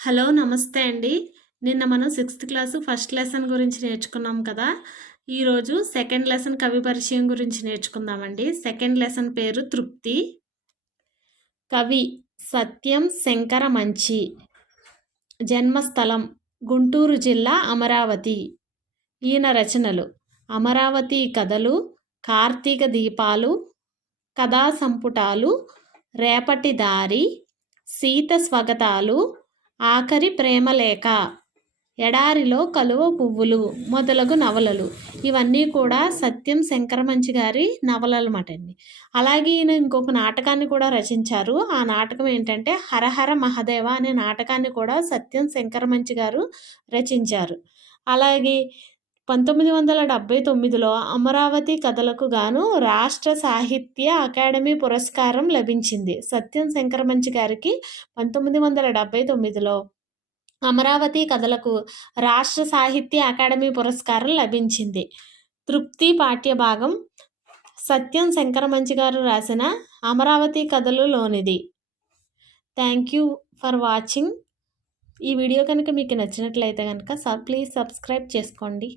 Hello నమస్తే అండి. నిన్న మనం సిక్స్త్ క్లాసు ఫస్ట్ లెసన్ గురించి నేర్చుకున్నాం కదా! ఈరోజు సెకండ్ లెసన్ కవి పరిచయం గురించి నేర్చుకుందామండి. సెకండ్ లెసన్ పేరు తృప్తి. కవి సత్యం శంకర మంచి. జన్మస్థలం గుంటూరు జిల్లా అమరావతి. ఈయన రచనలు అమరావతి కథలు, కార్తీక దీపాలు, కథా సంపుటాలు, రేపటి దారి, సీత స్వగతాలు, ఆఖరి ప్రేమలేఖ, ఎడారిలో కలువ పువ్వులు మొదలగు నవలలు. ఇవన్నీ కూడా సత్యం శంకరమంచి గారి నవలలు అండి. అలాగే ఈయన ఇంకొక నాటకాన్ని కూడా రచించారు. ఆ నాటకం ఏంటంటే హరహర మహదేవ అనే నాటకాన్ని కూడా సత్యం శంకరమంచి గారు రచించారు. అలాగే 1979లో అమరావతి కథలకు గాను రాష్ట్ర సాహిత్య అకాడమీ పురస్కారం లభించింది. సత్యం శంకరమంచి గారికి 1979లో అమరావతి కథలకు రాష్ట్ర సాహిత్య అకాడమీ పురస్కారం లభించింది. తృప్తి పాఠ్యభాగం సత్యం శంకరమంచి గారు రాసిన అమరావతి కథలులోనిది. Thank you for watching. ఈ వీడియో కనుక మీకు నచ్చినట్లయితే కనుక ప్లీజ్ సబ్స్క్రైబ్ చేసుకోండి.